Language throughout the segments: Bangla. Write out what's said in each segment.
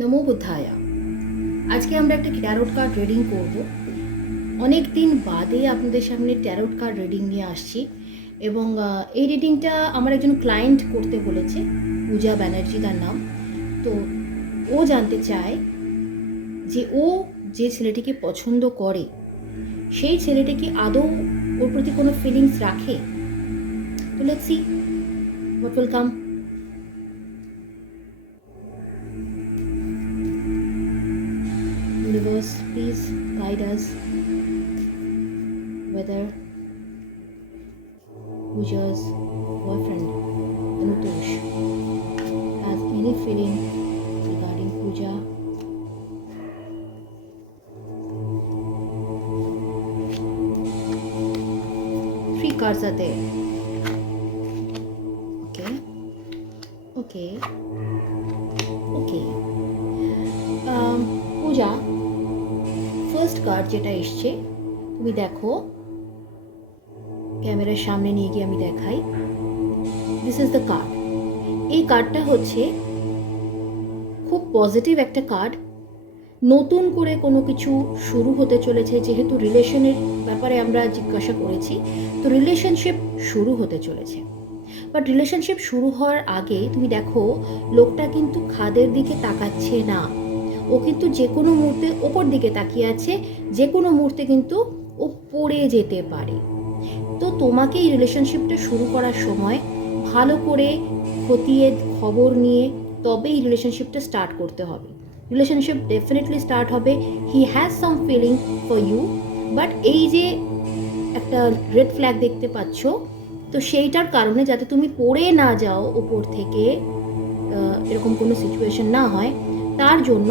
নমো বুদ্ধায়া। আজকে আমরা একটা ট্যারোট কার্ড রিডিং করব। অনেক দিন বাদে আপনাদের সামনে ট্যারোট কার্ড রিডিং নিয়ে আসছি এবং এই রিডিংটা আমার একজন ক্লায়েন্ট করতে বলেছে, পূজা ব্যানার্জি তার নাম। তো ও জানতে চায় যে ও যে ছেলেটিকে পছন্দ করে সেই ছেলেটি কি আদৌ ওর প্রতি কোনো ফিলিংস রাখে। তো let's see what will come. Universe, please guide us whether Pooja's boyfriend Anutosh has any feeling regarding Pooja. Three cards are there. Okay. Pooja, first card যেটা এসছে তুমি দেখো, ক্যামেরার সামনে নিয়ে গিয়ে আমি দেখাই। This is the card. এই কার্ডটা হচ্ছে খুব পজিটিভ একটা কার্ড। নতুন করে কোনো কিছু শুরু হতে চলেছে, যেহেতু রিলেশনের ব্যাপারে আমরা জিজ্ঞাসা করেছি, তো রিলেশনশিপ শুরু হতে চলেছে। বাট রিলেশনশিপ শুরু হওয়ার আগে তুমি দেখো, লোকটা কিন্তু খাদের দিকে তাকাচ্ছে না। ও কিন্তু যে কোনো মুহূর্তে ওপর দিকে তাকিয়ে আছে, যে কোনো মুহূর্তে কিন্তু ও পড়ে যেতে পারে। তো তোমাকে এই রিলেশনশিপটা শুরু করার সময় ভালো করে খতিয়ে খবর নিয়ে তবে এই রিলেশনশিপটা স্টার্ট করতে হবে। রিলেশনশিপ ডেফিনেটলি স্টার্ট হবে। He has some feeling for you, but এই যে একটা রেড ফ্ল্যাগ দেখতে পাচ্ছ, তো সেইটার কারণে যাতে তুমি পড়ে না যাও ওপর থেকে, এরকম কোনো সিচুয়েশন না হয়, তার জন্য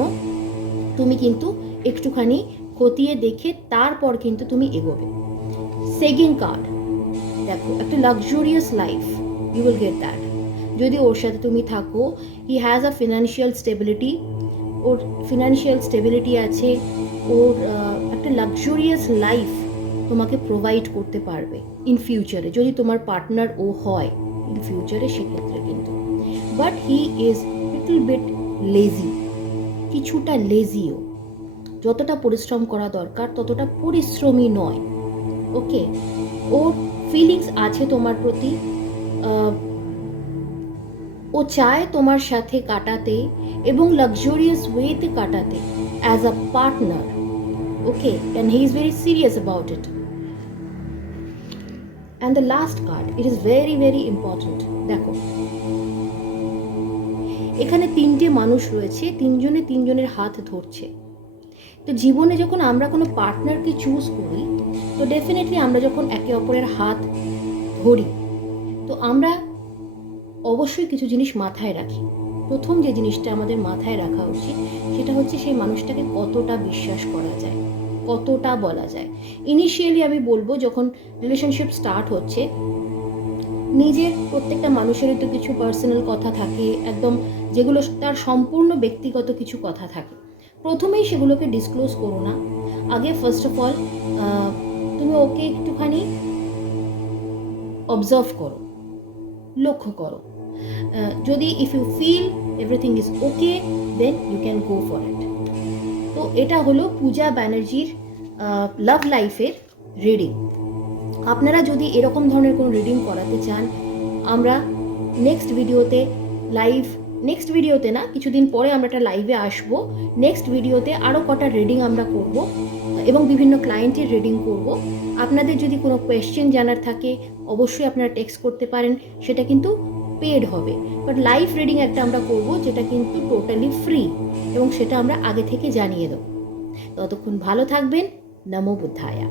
তুমি কিন্তু একটুখানি খতিয়ে দেখে তারপর কিন্তু তুমি এগোবে। সেকেন্ড কার্ড দেখো, একটা luxurious life you will get that. যদি ওর সাথে তুমি থাকো, he has a financial stability, ওর ফিনান্সিয়াল স্টেবিলিটি আছে, ওর একটা লাক্সুরিয়াস লাইফ তোমাকে প্রোভাইড করতে পারবে ইন ফিউচারে, যদি তোমার পার্টনার ও হয় ইন ফিউচারে, সেক্ষেত্রে কিন্তু। But he is little bit lazy, কিছুটা লেজিও। যতটা পরিশ্রম করা দরকার ততটা পরিশ্রমী নয়। ওকে, ওর ফিলিংস আছে তোমার প্রতি। ও চায় তোমার সাথে কাটাতে এবং লাক্সুরিয়াস ওয়েতে কাটাতে as a partner. Okay, and he is very serious about it. And the last card, it is very very important. দেখো, এখানে তিনটে মানুষ রয়েছে, তিনজনে তিনজনের হাত ধরছে। তো জীবনে যখন আমরা কোনো পার্টনারকে চুজ করি, তো ডেফিনেটলি আমরা যখন একে অপরের হাত ধরি, তো আমরা অবশ্যই কিছু জিনিস মাথায় রাখি। প্রথম যে জিনিসটা আমাদের মাথায় রাখা উচিত, সেটা হচ্ছে সেই মানুষটাকে কতটা বিশ্বাস করা যায়, কতটা বলা যায়। ইনিশিয়ালি আমি বলবো, যখন রিলেশনশিপ স্টার্ট হচ্ছে, নিজের প্রত্যেকটা মানুষেরই তো কিছু পার্সোনাল কথা থাকে, একদম যেগুলো তার সম্পূর্ণ ব্যক্তিগত কিছু কথা থাকে। প্রথমেই সেগুলোকে ডিসক্লোজ করো না। আগে ফার্স্ট অফ অল তুমি ওকে একটুখানি অবজার্ভ করো, লক্ষ্য করো। যদি if you feel everything is okay, then you can go for it. তো এটা হলো পূজা ব্যানার্জির লাভ লাইফের রিডিং। আপনারা যদি এরকম ধরনের কোনো রিডিং করাতে চান, আমরা নেক্সট ভিডিওতে না, কিছুদিন পরে আমরা একটা লাইভে আসবো। নেক্সট ভিডিওতে আরও কটা রিডিং আমরা করব এবং বিভিন্ন ক্লায়েন্টের রিডিং করব। আপনাদের যদি কোনো কোয়েশ্চেন জানার থাকে, অবশ্যই আপনারা টেক্সট করতে পারেন, সেটা কিন্তু পেড হবে। বাট লাইভ রিডিং একটা আমরা করব, যেটা কিন্তু টোটালি ফ্রি, এবং সেটা আমরা আগে থেকে জানিয়ে দেবো। ততক্ষণ ভালো থাকবেন। নমো বুদ্ধায়া।